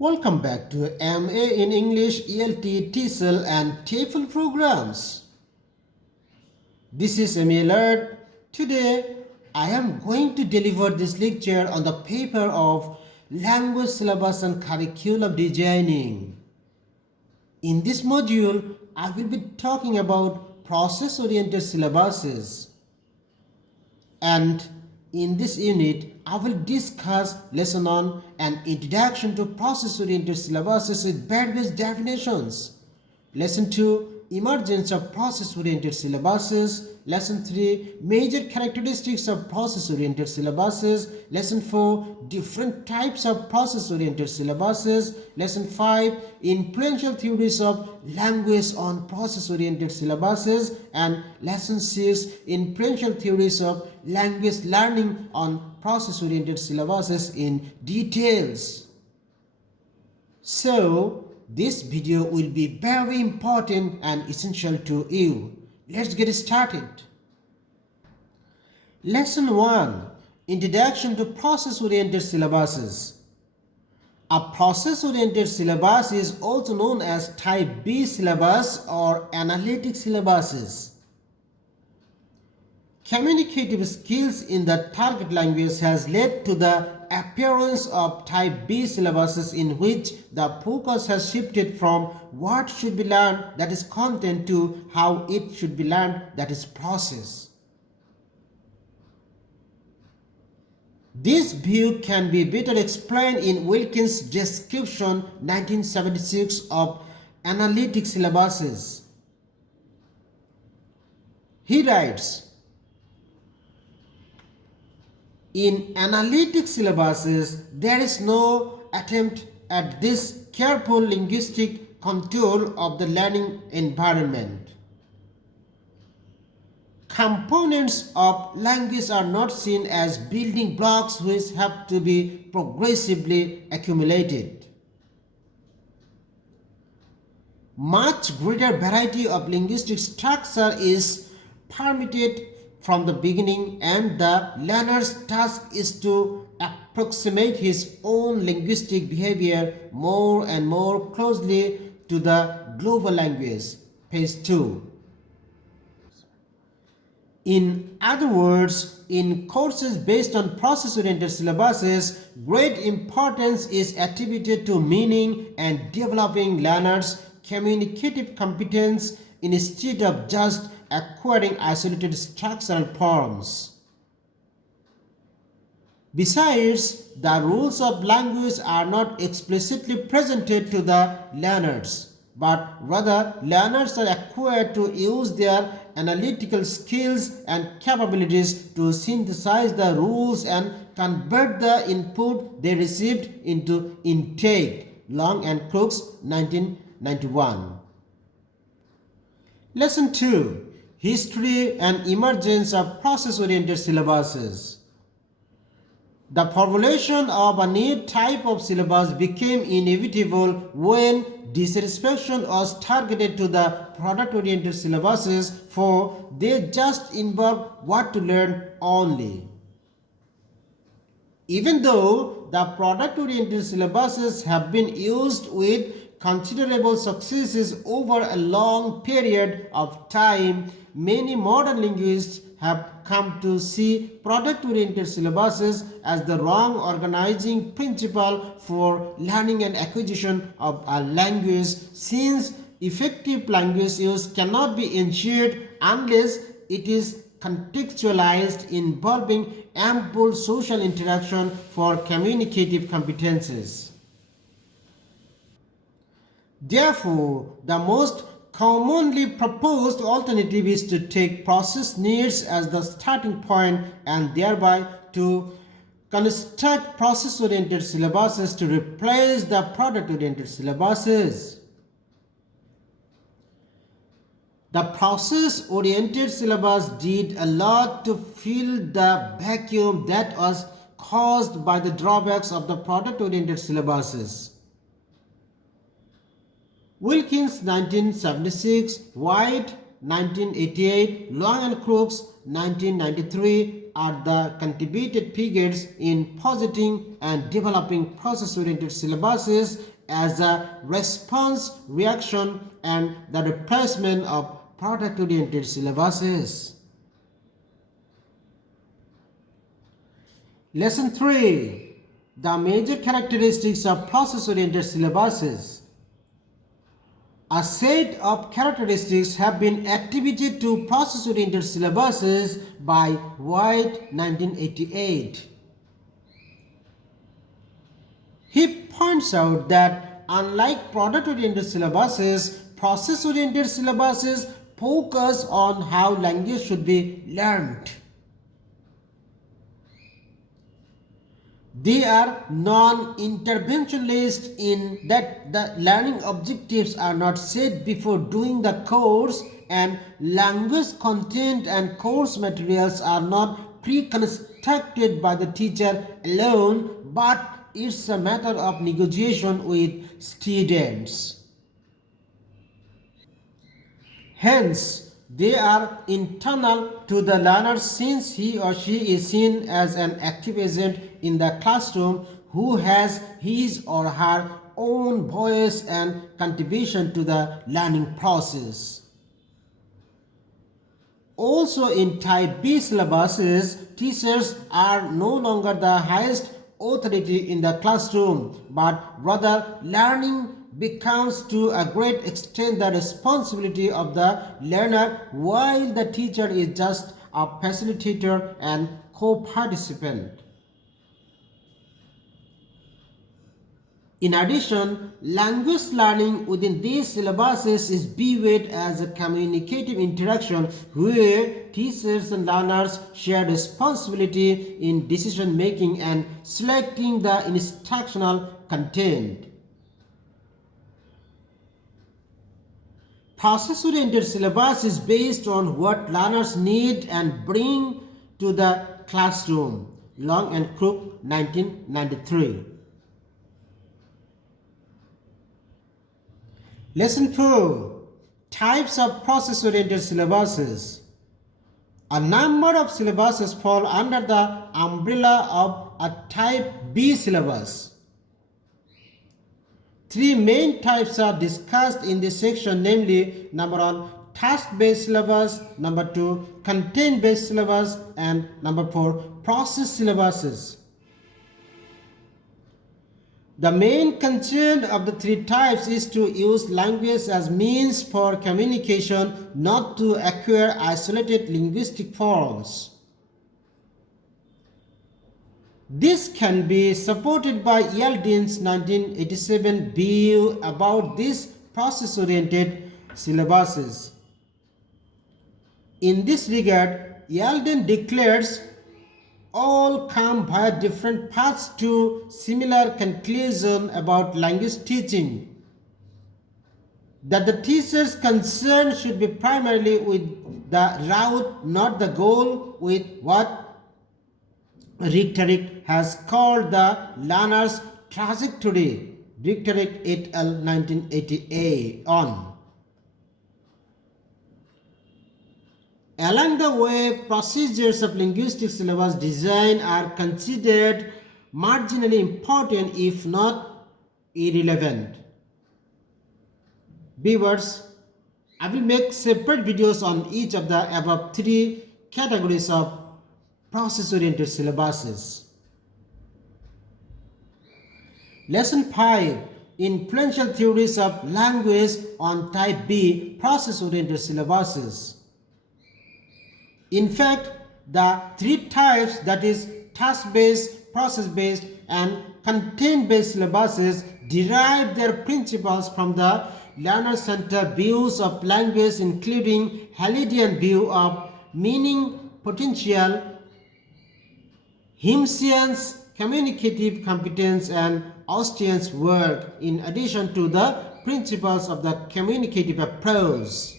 Welcome back to MA in English, ELT, TESOL and TEFL programs. This is MA Alert. Today, I am going to deliver this lecture on the paper of Language Syllabus and Curriculum Designing. In this module, I will be talking about process-oriented syllabuses. And in this unit, I will discuss lesson on an introduction to process-oriented syllabuses with various definitions. Lesson 2, emergence of process-oriented syllabuses. Lesson 3, major characteristics of process-oriented syllabuses. Lesson 4, different types of process-oriented syllabuses. Lesson 5, influential theories of language on process-oriented syllabuses. And Lesson 6, influential theories of language learning on process-oriented syllabuses in details. So, this video will be very important and essential to you. Let's get started. Lesson 1, Introduction to Process-Oriented Syllabuses. A process-oriented syllabus is also known as Type B syllabus or Analytic Syllabuses. Communicative skills in the target language has led to the appearance of Type B syllabuses in which the focus has shifted from what should be learned, that is content, to how it should be learned, that is process. This view can be better explained in Wilkins' description 1976 of Analytic Syllabuses. He writes, in analytic syllabuses, there is no attempt at this careful linguistic control of the learning environment. Components of language are not seen as building blocks which have to be progressively accumulated. Much greater variety of linguistic structure is permitted from the beginning, and the learner's task is to approximate his own linguistic behavior more and more closely to the global language. Page 2. In other words, in courses based on process-oriented syllabuses, great importance is attributed to meaning and developing learners' communicative competence instead of just acquiring isolated structural forms. Besides, the rules of language are not explicitly presented to the learners, but rather learners are required to use their analytical skills and capabilities to synthesize the rules and convert the input they received into intake. Long and Crooks, 1991. Lesson 2, History and Emergence of Process-Oriented Syllabuses. The formulation of a new type of syllabus became inevitable when dissatisfaction was targeted to the product-oriented syllabuses, for they just involve what to learn only. Even though the product-oriented syllabuses have been used with considerable successes over a long period of time, many modern linguists have come to see product-oriented syllabuses as the wrong organizing principle for learning and acquisition of a language, since effective language use cannot be ensured unless it is contextualized, involving ample social interaction for communicative competences. Therefore, the most commonly proposed alternative is to take process needs as the starting point and thereby to construct process-oriented syllabuses to replace the product-oriented syllabuses. The process-oriented syllabus did a lot to fill the vacuum that was caused by the drawbacks of the product-oriented syllabuses. Wilkins, 1976, White, 1988, Long and Crooks, 1993, are the contributed figures in positing and developing process-oriented syllabuses as a response, reaction, and the replacement of product-oriented syllabuses. Lesson 3. The major characteristics of process-oriented syllabuses. A set of characteristics have been attributed to process-oriented syllabuses by White 1988. He points out that unlike product-oriented syllabuses, process-oriented syllabuses focus on how language should be learned. They are non-interventionist in that the learning objectives are not set before doing the course, and language content and course materials are not pre-constructed by the teacher alone, but it's a matter of negotiation with students. Hence, they are internal to the learner since he or she is seen as an active agent in the classroom who has his or her own voice and contribution to the learning process. Also, in Type B syllabuses, teachers are no longer the highest authority in the classroom, but rather learning becomes to a great extent the responsibility of the learner, while the teacher is just a facilitator and co-participant. In addition, language learning within these syllabuses is viewed as a communicative interaction where teachers and learners share responsibility in decision making and selecting the instructional content. Process-oriented syllabus is based on what learners need and bring to the classroom. Long and Crook, 1993. Lesson 4. Types of process-oriented syllabuses. A number of syllabuses fall under the umbrella of a Type B syllabus. Three main types are discussed in this section, namely, number 1, task-based syllabus, number 2, content-based syllabus, and number 4, process syllabuses. The main concern of the three types is to use language as means for communication, not to acquire isolated linguistic forms. This can be supported by Yelden's 1987 view about these process-oriented syllabuses. In this regard, Yelden declares all come via different paths to similar conclusion about language teaching. That the teacher's concern should be primarily with the route, not the goal, with what Rhetoric has called the learner's trajectory. Rhetoric et al. 1988 on. Along the way, procedures of linguistic syllabus design are considered marginally important if not irrelevant. Viewers, I will make separate videos on each of the above three categories of process-oriented syllabuses. Lesson 5. Influential theories of language on Type B process-oriented syllabuses. In fact, the three types, that is task-based, process-based, and content-based syllabuses, derive their principles from the learner-centered views of language, including Hallidian view of meaning potential, Himsian's communicative competence, and Austen's work, in addition to the principles of the communicative approach.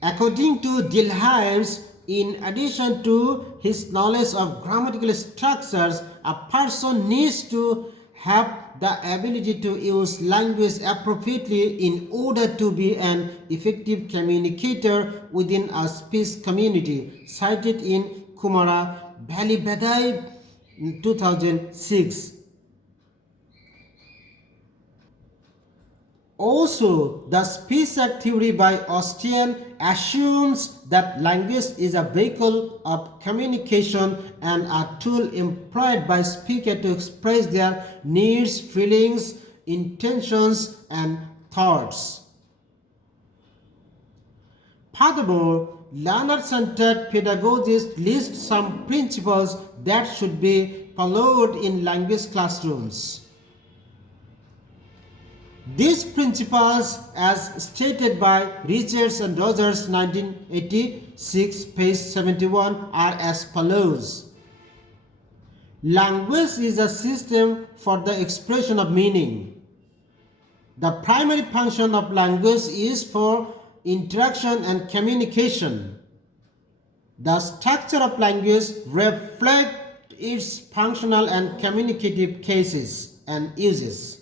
According to Dilheims, in addition to his knowledge of grammatical structures, a person needs to have the ability to use language appropriately in order to be an effective communicator within a speech community, cited in Kumara Bhalibhadai 2006. Also, the speech act theory by Austen assumes that language is a vehicle of communication and a tool employed by speakers to express their needs, feelings, intentions, and thoughts. Furthermore, learner-centered pedagogies list some principles that should be followed in language classrooms. These principles, as stated by Richards and Rogers 1986, page 71, are as follows. Language is a system for the expression of meaning. The primary function of language is for interaction and communication. The structure of language reflects its functional and communicative cases and uses.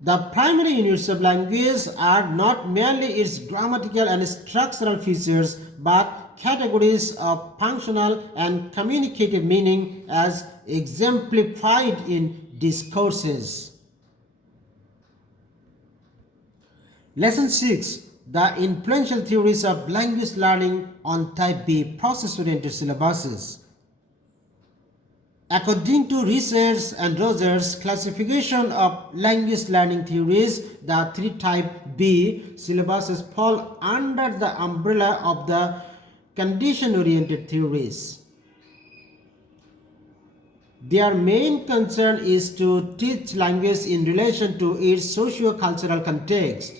The primary units of language are not merely its grammatical and structural features, but categories of functional and communicative meaning as exemplified in discourses. Lesson 6. The influential theories of language learning on Type B process-oriented syllabuses. According to Richards and Rogers' classification of language learning theories, the three Type B syllabuses fall under the umbrella of the condition-oriented theories. Their main concern is to teach language in relation to its socio-cultural context.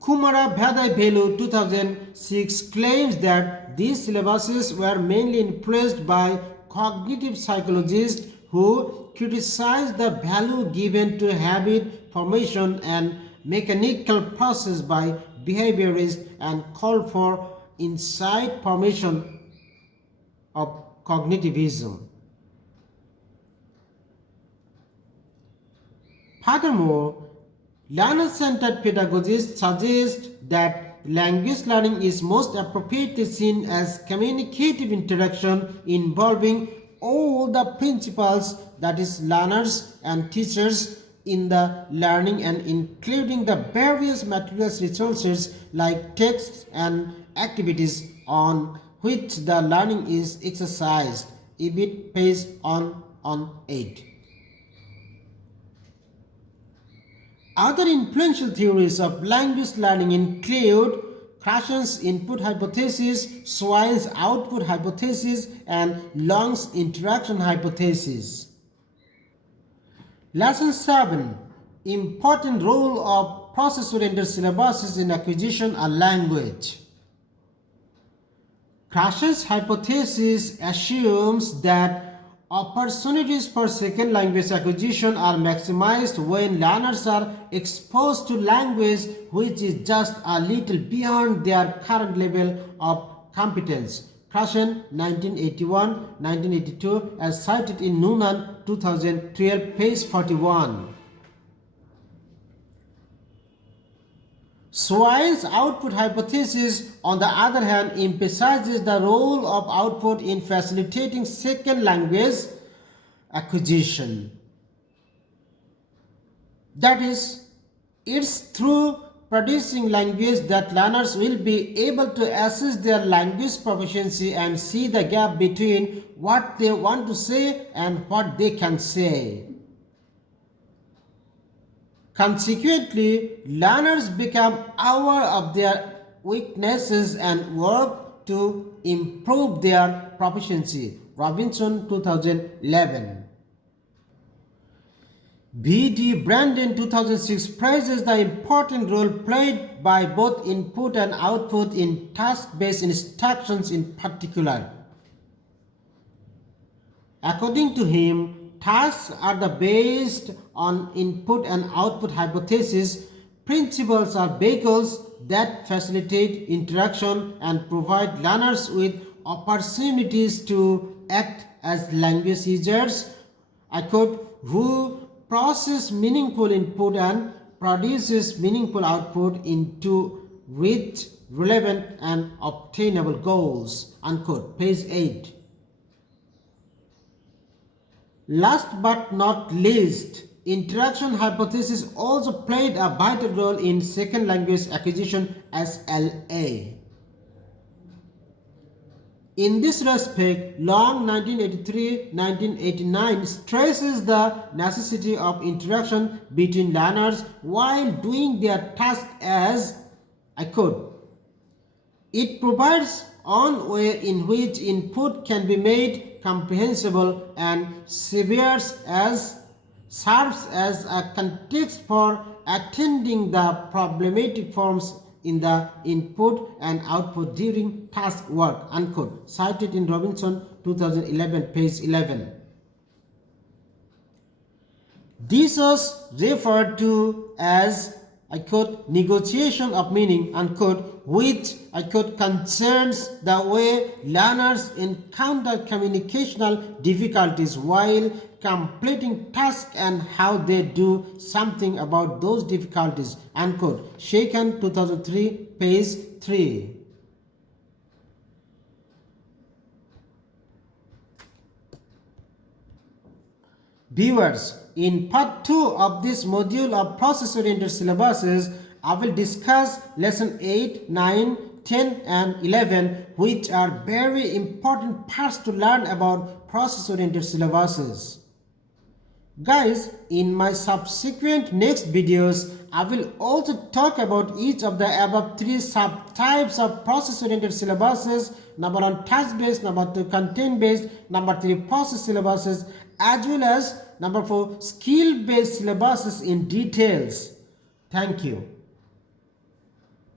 Kumara Bhadai Velu 2006 claims that these syllabuses were mainly influenced by cognitive psychologists who criticized the value given to habit formation and mechanical process by behaviorists and called for insight formation of cognitivism. Furthermore, learner-centered pedagogists suggest that language learning is most appropriately seen as communicative interaction involving all the principals, that is, learners and teachers, in the learning and including the various materials resources like texts and activities on which the learning is exercised. EBIT page on 8. Other influential theories of language learning include Krashen's input hypothesis, Swine's output hypothesis, and Long's interaction hypothesis. Lesson 7. Important role of process-oriented syllabuses in acquisition of language. Krashen's hypothesis assumes that opportunities for second language acquisition are maximized when learners are exposed to language which is just a little beyond their current level of competence. Krashen 1981-1982 as cited in Noonan 2012, page 41. Swine's output hypothesis, on the other hand, emphasizes the role of output in facilitating second language acquisition. That is, it's through producing language that learners will be able to assess their language proficiency and see the gap between what they want to say and what they can say. Consequently, learners become aware of their weaknesses and work to improve their proficiency. Robinson 2011. V.D. Brandon 2006 praises the important role played by both input and output in task-based instructions in particular. According to him, tasks are based on input and output hypothesis. Principles are vehicles that facilitate interaction and provide learners with opportunities to act as language users, I quote, who process meaningful input and produces meaningful output into reach relevant and obtainable goals, unquote, page 8. Last but not least, interaction hypothesis also played a vital role in second language acquisition SLA. In this respect, Long 1983-1989 stresses the necessity of interaction between learners while doing their task as, I quote, it provides one way in which input can be made comprehensible and serves as a context for attending the problematic forms in the input and output during task work, unquote, cited in Robinson 2011, page 11. This was referred to as, I quote, negotiation of meaning, unquote, which, I quote, concerns the way learners encounter communicational difficulties while completing tasks and how they do something about those difficulties, unquote, Shaken 2003, page 3. Viewers, in part 2 of this module of process-oriented syllabuses, I will discuss lesson 8, 9, 10 and 11, which are very important parts to learn about process-oriented syllabuses. Guys, in my subsequent next videos, I will also talk about each of the above 3 subtypes of process-oriented syllabuses. Number 1, task-based, number 2, content-based, number 3, process syllabuses, as well as number 4, skill-based syllabuses in details. Thank you.